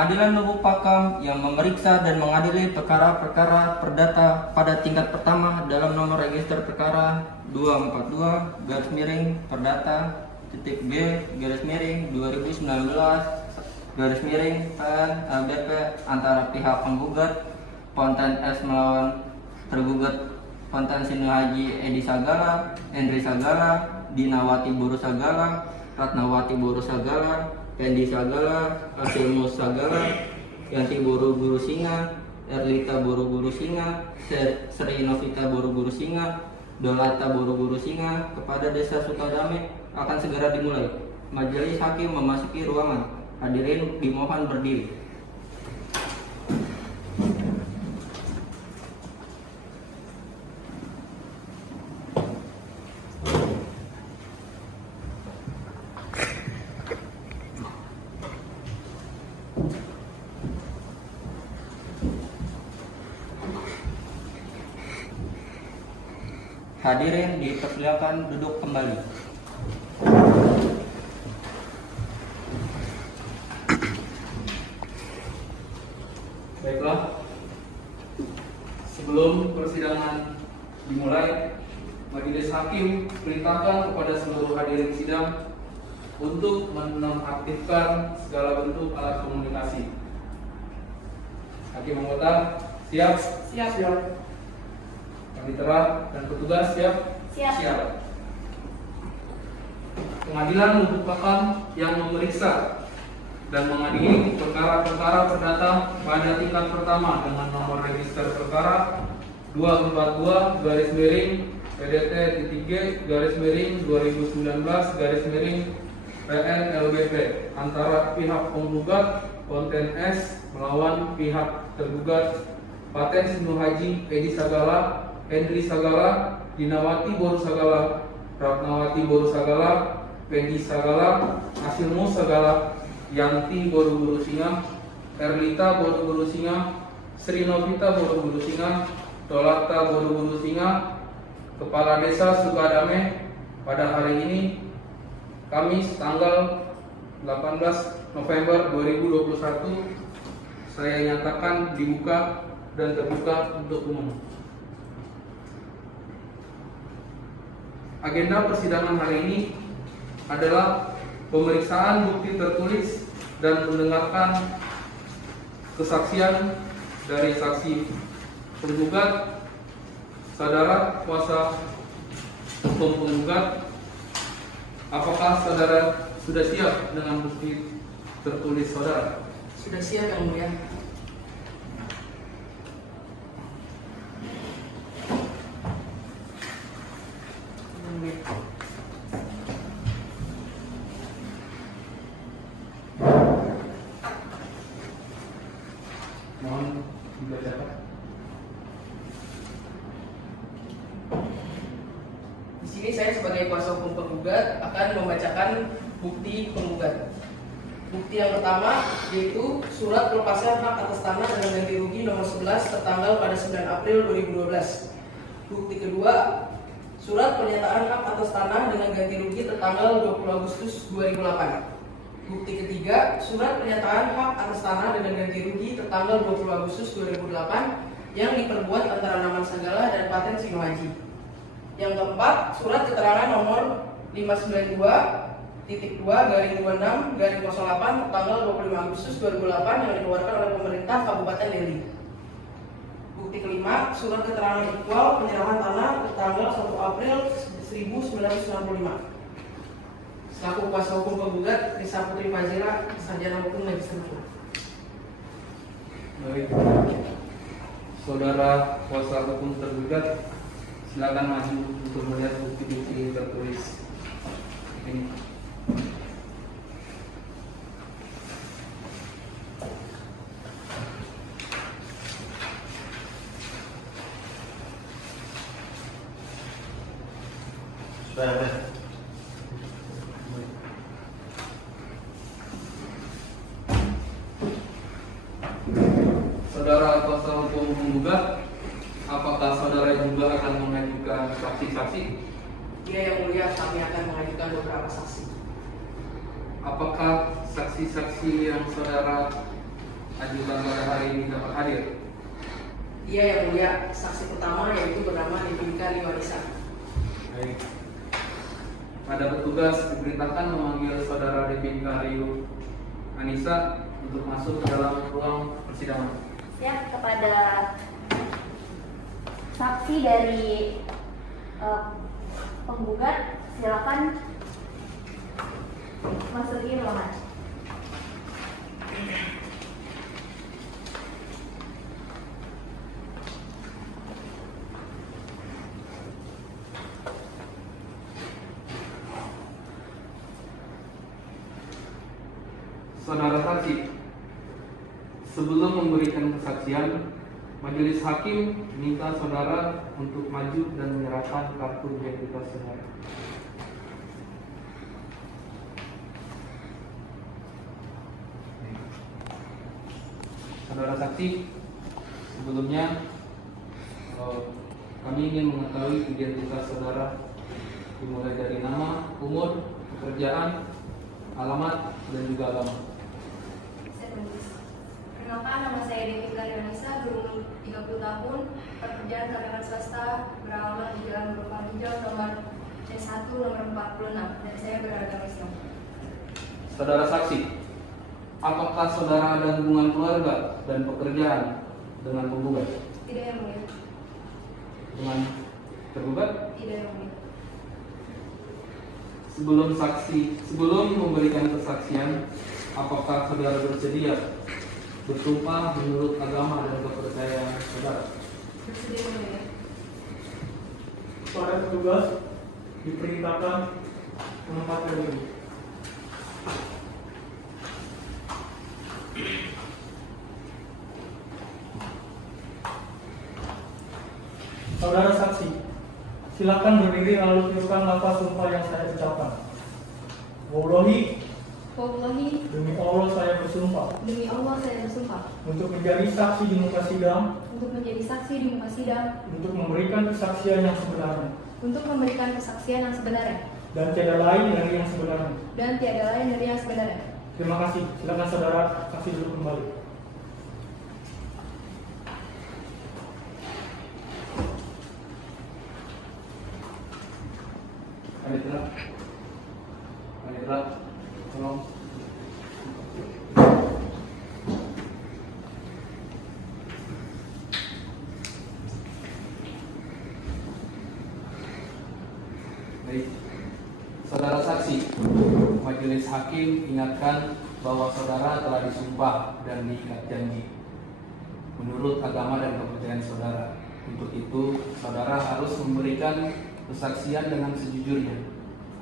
Pengadilan Lubuk Pakam yang memeriksa dan mengadili perkara-perkara perdata pada tingkat pertama dalam nomor register perkara 242 Perdata B 2019 PN LBP antara pihak penggugat Ponten S melawan tergugat Ponten Sinu Haji Edi Sagala, Endri Sagala, Dinawati Boru Sagala, Ratnawati Boru Sagala, Pendi Sagala, Asilmus Sagala, Yanti Boru Guru Singa, Erlita Boru Guru Singa, Sri Novita Boru Guru Singa, Dolata Boru Guru Singa kepada Desa Sukadame akan segera dimulai. Majelis hakim memasuki ruangan. Hadirin dimohon berdiri. Hadirin dipersilakan duduk kembali. Baiklah, sebelum persidangan dimulai, Majelis Hakim perintahkan kepada seluruh hadirin sidang untuk menonaktifkan segala bentuk alat komunikasi. Hakim anggota siap? Siap. Kapitra dan petugas siap? Siap. Pengadilan Lubuk Pakam yang memeriksa dan mengadili perkara-perkara perdata pada tingkat pertama dengan nomor register perkara 242 PDT-G 2019 PN LBP antara pihak penggugat Ponten S melawan pihak tergugat Paten Sinu Haji Edi Sagala, Endri Sagala, Dinawati Boru Sagala, Ratnawati Boru Sagala, Pendi Sagala, Asilmus Sagala, Yanti Boru Guru Singa, Erlita Boru Guru Singa, Sri Novita Boru Guru Singa, Dolata Boru Guru Singa, Kepala Desa Sukadame pada hari ini Kamis tanggal 18 November 2021 saya nyatakan dibuka dan terbuka untuk umum. Agenda persidangan hari ini adalah pemeriksaan bukti tertulis dan mendengarkan kesaksian dari saksi penggugat, saudara kuasa hukum penggugat. Apakah saudara sudah siap dengan bukti tertulis saudara? Sudah siap, Yang Mulia. Mohon dibacakan. Di sini saya sebagai kuasa hukum penggugat akan membacakan bukti penggugat. Bukti yang pertama yaitu surat pelepasan hak atas tanah dengan ganti rugi nomor 11 tertanggal pada 9 April 2012. Bukti kedua, surat pernyataan hak atas tanah dengan ganti rugi tertanggal 20 Agustus 2008. Bukti ketiga, surat pernyataan hak atas tanah dengan ganti rugi tertanggal 20 Agustus 2008 yang diperbuat antara Naman Sagala dan Paten Sinu Haji. Yang keempat, surat keterangan nomor 592.2/26/08 tanggal 25 Agustus 2008 yang dikeluarkan oleh pemerintah Kabupaten Deli. Bukti kelima, surat keterangan ikhwal penyerahan tanah tanggal 1 April 1995. Selaku kuasa hukum penggugat, Risa Putri Fazila, Sarjana Hukum Magister Hukum. Baik, saudara kuasa hukum tergugat, silakan maju untuk melihat bukti-bukti tertulis ini. Saudara kuasa hukum penggugat, apakah saudara juga akan mengajukan saksi-saksi? Iya, Yang Mulia, kami akan mengajukan beberapa saksi. Apakah saksi-saksi yang saudara ajudan pada hari ini dapat hadir? Iya yang mulia, saksi pertama yaitu bernama Devika Liwanisa. Baik. Pada petugas diperintahkan memanggil saudara Devika Riu Anissa untuk masuk ke dalam ruang persidangan. Siap. Kepada saksi dari penggugat, silakan masuki ruangan. Saudara saksi, sebelum memberikan kesaksian, majelis hakim minta saudara untuk maju dan menyerahkan kartu identitas saudara. Saudara saksi, sebelumnya kami ingin mengetahui identitas saudara dimulai dari nama, umur, pekerjaan, alamat, dan juga agama. Saya tulis. Perkenalkan, nama saya Devika Liwanisa, berumur 30 tahun, pekerjaan karyawan swasta, beralamat di Jalan Berupa Hijau nomor C1 nomor 46, dan saya beragama Islam. Saudara saksi, apakah saudara ada hubungan keluarga dan pekerjaan dengan penggugat? Tidak yang mulia. Dengan tergugat? Tidak yang mulia. Sebelum memberikan kesaksian, apakah saudara bersedia bersumpah menurut agama dan kepercayaan saudara? Bersedia yang mulia. Para petugas diperintahkan menempatkan diri. Saudara saksi, silakan berdiri lalu tiupkan lafaz sumpah yang saya ucapkan. Wallahi, Wallahi, demi Allah saya bersumpah demi Allah saya bersumpah untuk menjadi saksi di muka sidang, untuk menjadi saksi di muka sidang, untuk memberikan kesaksian yang sebenarnya, untuk memberikan kesaksian yang sebenarnya, dan tiada lain dari yang sebenarnya. dan tiada lain dari yang sebenarnya. Terima kasih. Silakan saudara saksi duduk kembali. Panitra, tolong. Baik, saudara saksi, majelis hakim ingatkan bahwa saudara telah disumpah dan diikat janji menurut agama dan kepercayaan saudara. Untuk itu, saudara harus memberikan kesaksian dengan sejujurnya.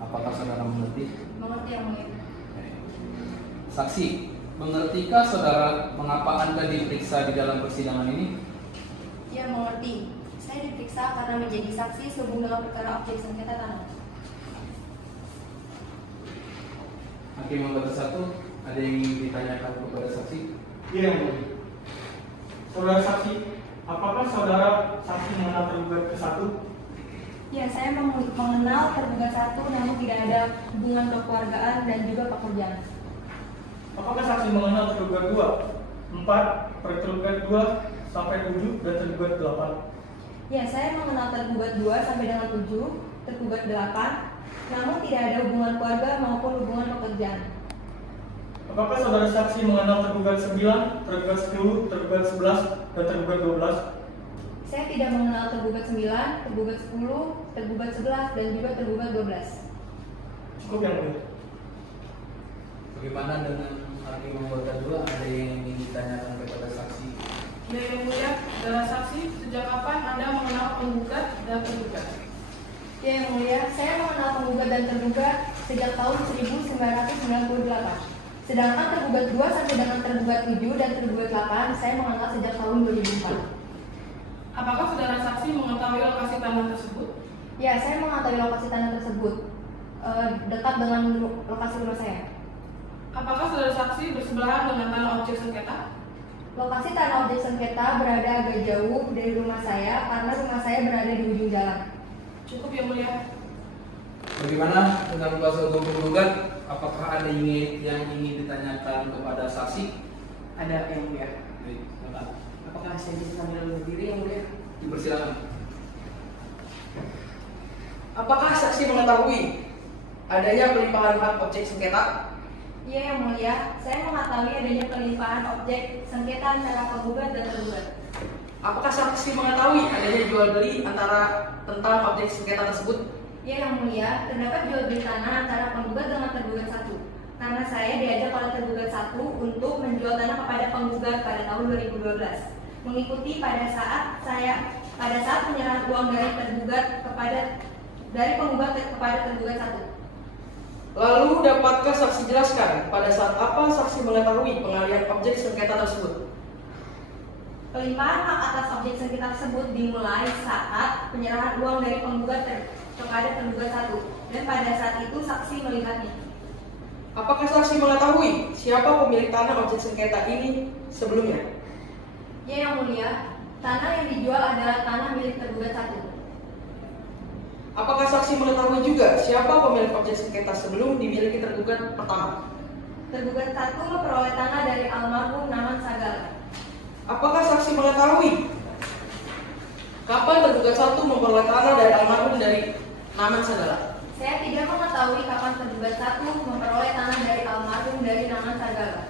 Apakah saudara mengerti? Mengerti yang mulia. Saksi, mengertikah saudara mengapa Anda diperiksa di dalam persidangan ini? Ia mengerti. Saya diperiksa karena menjadi saksi sehubungan dengan perkara objek sengketa tanah. Hakim anggota 1, ada yang ingin ditanyakan kepada saksi? Iya, yang mulia. Saudara saksi, apakah saudara saksi mengenal tergugat ke satu? Ya, saya mengenal tergugat satu, namun tidak ada hubungan kekeluargaan dan juga pekerjaan. Apakah saksi mengenal tergugat 2, 4, tergugat 2 sampai 7 dan tergugat 8? Ya, saya mengenal tergugat 2 sampai dengan 7, tergugat 8, namun tidak ada hubungan keluarga maupun hubungan pekerjaan. Apakah saudara saksi mengenal tergugat 9, tergugat 10, tergugat 11 dan tergugat 12? Saya tidak mengenal tergugat 9, tergugat 10, tergugat 11, dan juga tergugat 12. Cukup yang mulia. Bagaimana dengan hakim anggota 2? Ada yang ingin ditanyakan kepada saksi? Ya, yang mulia, saudara saksi, sejak kapan Anda mengenal penggugat dan tergugat? Ya, yang mulia, saya mengenal penggugat dan tergugat sejak tahun 1998. Sedangkan tergugat 2 sampai dengan tergugat 7 dan tergugat 8 saya mengenal sejak tahun 2004. Apakah saudara saksi mengetahui lokasi tanah tersebut? Ya, saya mengetahui lokasi tanah tersebut dekat dengan lokasi rumah saya. Apakah saudara saksi bersebelahan dengan tanah objek sengketa? Lokasi tanah objek sengketa berada agak jauh dari rumah saya karena rumah saya berada di ujung jalan. Cukup yang mulia. Bagaimana dengan kuasa hukum penggugat? Apakah ada yang ingin ditanyakan kepada saksi? Ada yang mulia. Baik, silakan. Apakah saya bisa sambil berdiri yang mulia? Dipersilakan. Apakah saksi mengetahui adanya pelimpahan hak objek sengketa? Iya yang mulia, saya mengetahui adanya pelimpahan objek sengketa antara penggugat dan tergugat. Apakah saksi mengetahui adanya jual beli tentang objek sengketa tersebut? Iya yang mulia, terdapat jual beli tanah antara penggugat dengan tergugat satu. Karena saya diajak oleh tergugat satu untuk menjual tanah kepada penggugat pada tahun 2012. Mengikuti pada saat penyerahan uang dari penggugat kepada tergugat satu. Lalu dapatkah saksi jelaskan pada saat apa saksi mengetahui pengalihan objek sengketa tersebut? Pelimpahan hak atas objek sengketa tersebut dimulai saat penyerahan uang dari penggugat kepada tergugat satu, dan pada saat itu saksi melihatnya. Apakah saksi mengetahui siapa pemilik tanah objek sengketa ini sebelumnya? Ya yang mulia, tanah yang dijual adalah tanah milik tergugat satu. Apakah saksi mengetahui juga siapa pemilik objek sengketa sebelum dimiliki tergugat pertama? Tergugat satu memperoleh tanah dari almarhum Naman Sagala. Apakah saksi mengetahui kapan tergugat satu memperoleh tanah dari almarhum dari Naman Sagala? Saya tidak mengetahui kapan tergugat satu memperoleh tanah dari almarhum dari Naman Sagala.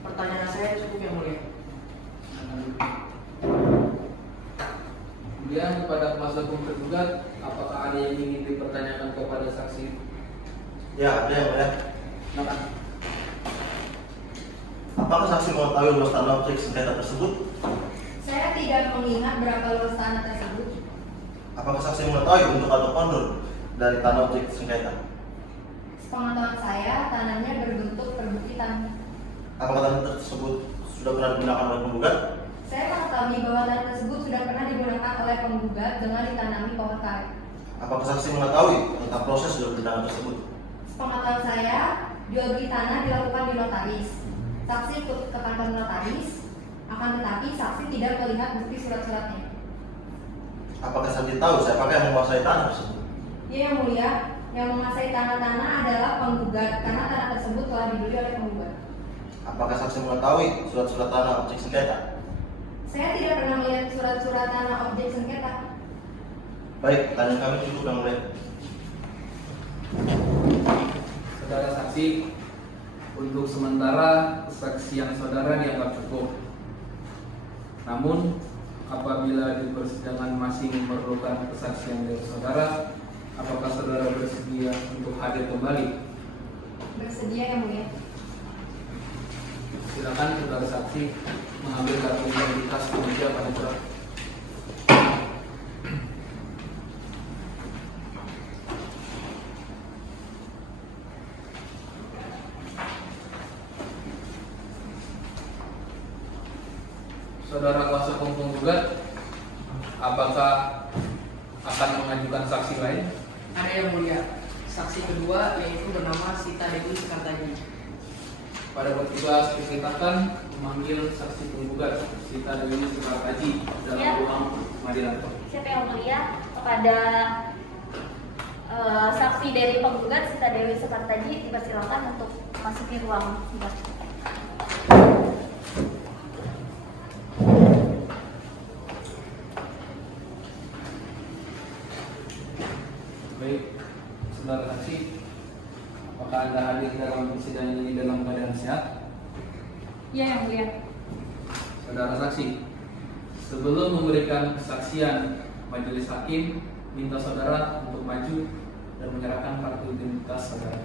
Pertanyaan saya cukup yang mulia. Kemudian kepada kuasa hukum tergugat, apakah ada yang ingin dipertanyakan kepada saksi? Ya, ada yang mulia. Silakan. Apakah saksi mengetahui luas tanah objek sengketa tersebut? Saya tidak mengingat berapa luas tanah tersebut. Apakah saksi mengetahui bentuk atau kontur dari tanah objek sengketa? Sepengetahuan saya, tanahnya berbentuk terbukti tanah. Apakah tanah tersebut sudah pernah digunakan oleh penggugat? Saya mengetahui bahwa tanah tersebut sudah pernah digunakan oleh penggugat dengan ditanami pohon karet. Apakah saksi mengetahui tentang proses jual beli tanah tersebut? Sepengetahuan saya, jual beli tanah dilakukan di notaris. Saksi ikut ke kantor notaris, akan tetapi saksi tidak melihat bukti surat-suratnya. Apakah saksi tahu siapa yang menguasai tanah tersebut? Ya yang mulia, yang menguasai tanah-tanah adalah penggugat karena tanah tersebut telah dibeli oleh penggugat. Apakah saksi mengetahui surat-surat tanah objek sengketa? Saya tidak pernah melihat surat-surat tanah objek sengketa. Baik, pertanyaan kami cukup yang mulia. Saudara saksi, untuk sementara kesaksian saudara dianggap cukup. Namun, apabila di persidangan masih memerlukan kesaksian dari saudara, apakah saudara bersedia untuk hadir kembali? Bersedia yang mulia. Silakan saudara saksi mengambil kartu identitas penunjuk pada surat. Saudara kuasa hukum penggugat, apakah akan mengajukan saksi lain? Ada yang mulia. Saksi kedua yaitu bernama Sita Dewi Sekartaji. Pada bertugas diperintahkan memanggil saksi penggugat Sita Dewi Sekartaji dalam Ya. ruang pengadilan. Siapa yang mulia kepada saksi dari penggugat Sita Dewi Sekartaji dipersilakan untuk masuk di ruang sidang. Baik, saudara saksi, apakah Anda hadir dalam persidangan ini dalam keadaan sehat? Iya yang mulia. Saudara saksi, sebelum memberikan kesaksian, majelis hakim minta saudara untuk maju dan menyerahkan kartu identitas saudara.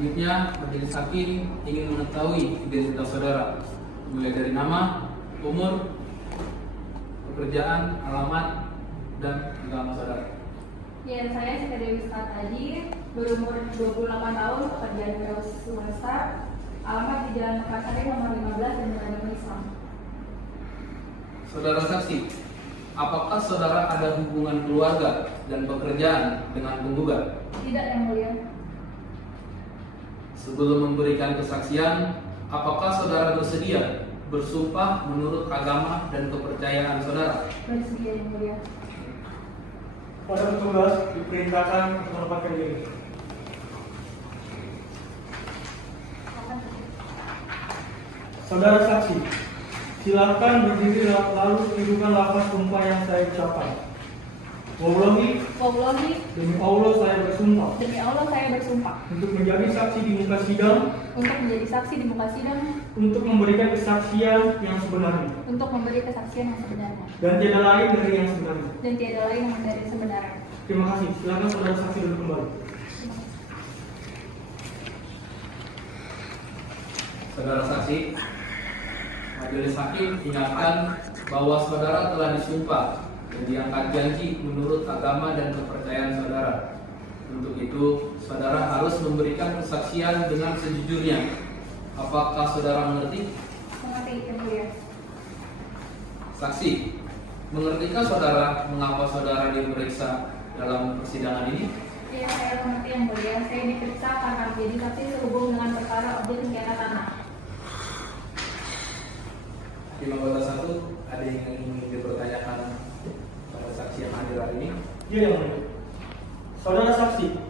Selanjutnya, majelis hakim ingin mengetahui identitas saudara, mulai dari nama, umur, pekerjaan, alamat, dan agama saudara. Ya, saya Sita Dewi Sekartaji, berumur 28 tahun, pekerjaan wira swasta, alamat di Jalan Makassar nomor 15 dan beragama Islam. Saudara saksi, apakah saudara ada hubungan keluarga dan pekerjaan dengan penggugat? Tidak yang mulia. Sebelum memberikan kesaksian, apakah saudara bersedia bersumpah menurut agama dan kepercayaan saudara. Bersedia yang mulia. Pada petugas diperintahkan untuk menempatkan diri. Saudara saksi, silakan berdiri lalu hidupkan lafaz sumpah yang saya ucapkan. Wallahi, demi Allah saya bersumpah untuk menjadi saksi di muka sidang, untuk memberikan kesaksian yang sebenarnya, dan tiada lain dari yang sebenarnya. Terima kasih. Silakan saudara saksi duduk kembali. Saudara saksi, majelis hakim ingatkan bahwa saudara telah disumpah dan diangkat janji menurut agama dan kepercayaan saudara. Untuk itu, saudara harus memberikan kesaksian dengan sejujurnya. Apakah saudara mengerti? Mengerti yang mulia. Saksi, mengertikah saudara mengapa saudara diperiksa dalam persidangan ini? Ya, saya mengerti yang mulia. Saya diperiksa karena menjadi saksi sehubung dengan perkara objek sengketa tanah. Hakim anggota 1, ada yang ingin dipertanyakan pada saksi yang hadir hari ini? Iya yang mulia. Saudara saksi,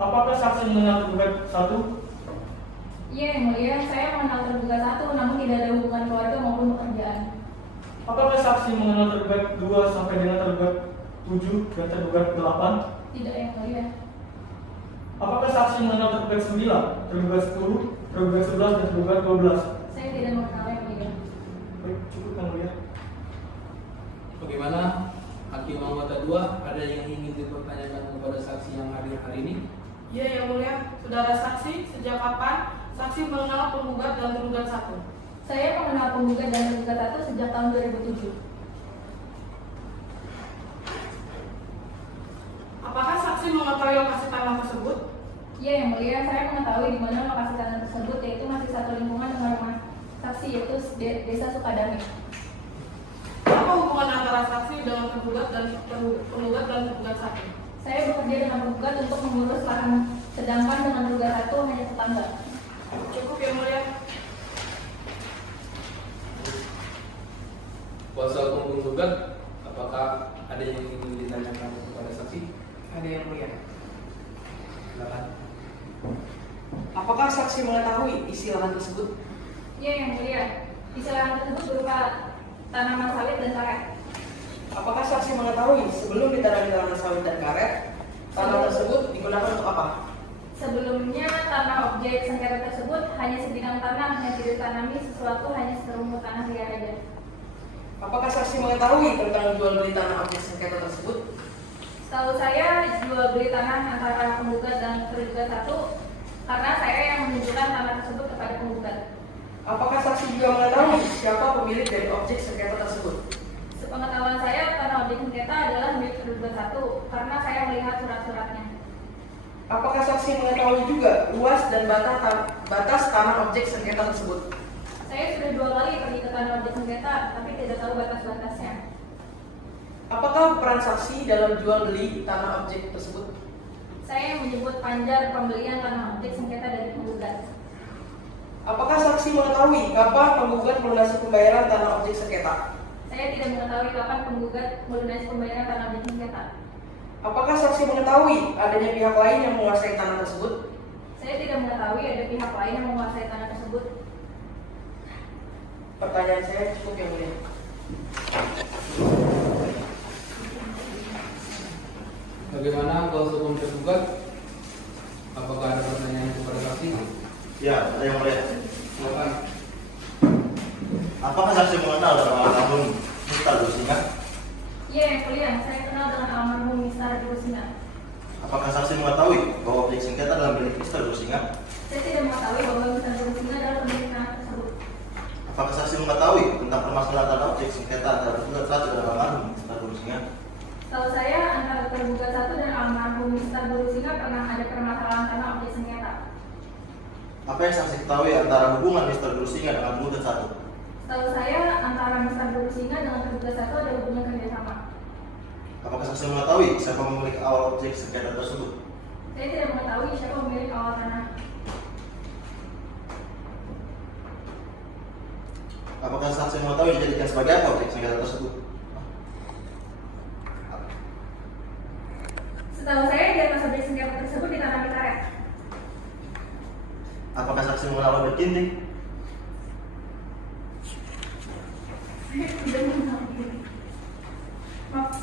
apakah saksi mengenal tergugat 1? Iya yang mulia, saya mengenal terduga 1, namun tidak ada hubungan keluarga maupun pekerjaan. Apakah saksi mengenal tergugat 2 sampai dengan tergugat 7 dan tergugat 8? Tidak yang mulia. Apakah saksi mengenal tergugat 9, tergugat 10, tergugat 11 dan tergugat 12? Saya tidak mengenal yang mulia. Baik, cukup yang mulia. Bagaimana hakim anggota 2, ada yang ingin dipertanyakan kepada saksi yang hadir hari ini? Iya yang mulia, saudara saksi, sejak kapan saksi mengenal penggugat dan tergugat 1? Saya mengenal penggugat dan tergugat 1 sejak tahun 2007. Apakah saksi mengetahui lokasi tanah tersebut? Iya yang mulia, saya mengetahui di mana lokasi tanah tersebut, yaitu masih satu lingkungan dengan rumah saksi, yaitu Desa Sukadami. Apa hubungan antara saksi dengan penggugat dan tergugat 1? Saya bekerja dengan penggugat untuk mengurus lahan, sedangkan dengan tergugat 1 hanya tetangga. Cukup yang mulia. Kuasa hukum penggugat, apakah ada yang ingin ditanyakan kepada saksi? Ada yang mulia. Silakan. Apakah saksi mengetahui isi lahan tersebut? Iya yang mulia, isi lahan tersebut berupa tanaman sawit dan karet. Apakah saksi mengetahui sebelum ditanami tanaman sawit dan karet, tanah tersebut digunakan untuk apa? Sebelumnya tanah objek sengketa tersebut hanya sebidang tanah yang tidak ditanami sesuatu, hanya serumpun tanah liar saja. Apakah saksi mengetahui tentang jual beli tanah objek sengketa tersebut? Setahu saya jual beli tanah antara penggugat dan tergugat 1 karena saya yang menunjukkan tanah tersebut kepada penggugat. Apakah saksi juga mengetahui siapa pemilik dari objek sengketa tersebut? Sepengetahuan saya, tanah objek sengketa adalah milik tergugat 1 karena saya melihat surat-suratnya. Apakah saksi mengetahui juga luas dan batas tanah objek sengketa tersebut? Saya sudah 2 kali pergi ke tanah objek sengketa, tapi tidak tahu batas-batasnya. Apakah peran saksi dalam jual beli tanah objek tersebut? Saya menyebut panjar pembelian tanah objek sengketa dari penggugat. Apakah saksi mengetahui kapan penggugat melunasi pembayaran tanah objek sengketa? Saya tidak mengetahui kapan penggugat melunasi pembayaran tanah objek sengketa. Apakah saksi mengetahui adanya pihak lain yang menguasai tanah tersebut? Saya tidak mengetahui ada pihak lain yang menguasai tanah tersebut. Pertanyaan saya cukup yang mulia. Bagaimana kuasa hukum tergugat? Apakah ada pertanyaan kepada saksi? Ya, ada yang mulia. Silakan. Apakah saksi mengenal almarhum Mister Dusinga? Iya yang mulia, saya kenal dengan almarhum Mister Dusinga. Apakah saksi mengetahui bahwa objek sengketa adalah milik Mister Dusinga? Saya tidak mengetahui bahwa Mister Dusinga adalah pemilik tanah tersebut. Apakah saksi mengetahui tentang permasalahan tanah objek sengketa antara tergugat 1 dan almarhum Mister Dusinga? Setahu saya antara tergugat 1 dan almarhum Mister Dusinga pernah ada permasalahan tanah objek sengketa. Apa yang saksi ketahui antara hubungan Mister Dusinga dengan tergugat 1? Setahu saya antara Mister Dusinga dengan tergugat 1 ada hubungan kerjasama. Apakah saksi mengetahui siapa pemilik awal objek sengketa tersebut? Saya tidak mengetahui siapa pemilik awal tanah. Apakah saksi mengetahui dijadikan sebagai apa objek sengketa tersebut? Setahu saya di atas objek sengketa tersebut ditanami karet. Apakah saksi mengenal objek kinting? Saya tidak mengetahui. Maaf.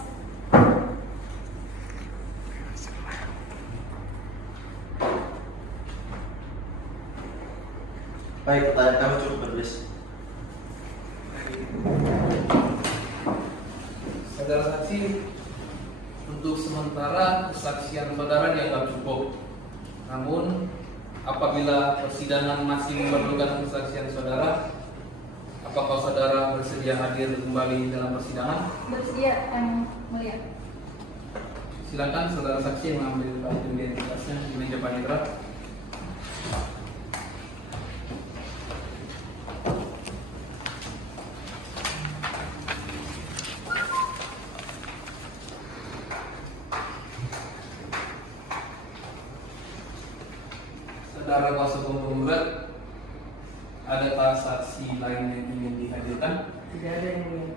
Baik, pertanyaan kami cukup berbelis. Saudara saksi, untuk sementara kesaksian saudara dianggap cukup. Namun, apabila persidangan masih memerlukan kesaksian saudara, apakah saudara bersedia hadir kembali dalam persidangan? Bersedia, Yang Mulia. Silakan saudara saksi mengambil kartu identitasnya di meja panitera. Saudara kuasa hukum penggugat, adakah saksi lain yang ingin dihadirkan? Tidak ada yang mulia.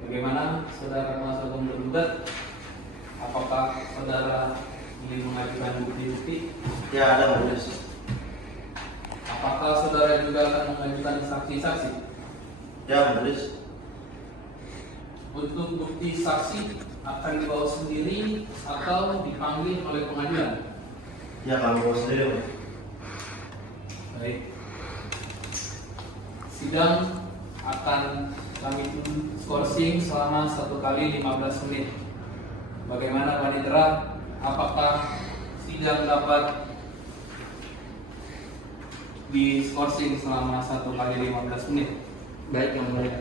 Bagaimana saudara kuasa hukum penggugat? Apakah saudara ingin mengajukan bukti-bukti? Ya, ada berbelis. Apakah saudara juga akan mengajukan saksi-saksi? Ya, berbelis. Untuk bukti saksi akan dibawa sendiri atau dipanggil oleh pengadilan? Ya, kami bawa sendiri. Baik. Sidang akan kami skorsing selama 1 kali 15 menit. Bagaimana panitera? Apakah sidang dapat diskorsing selama 1 kali 15 menit? Baik Yang Mulia.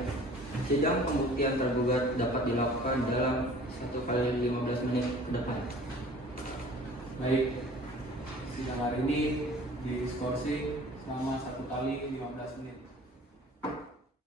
Sidang pembuktian tergugat dapat dilakukan dalam 1 kali 15 menit ke depan. Baik. Sidang hari ini diskorsing selama 1 kali 15 menit.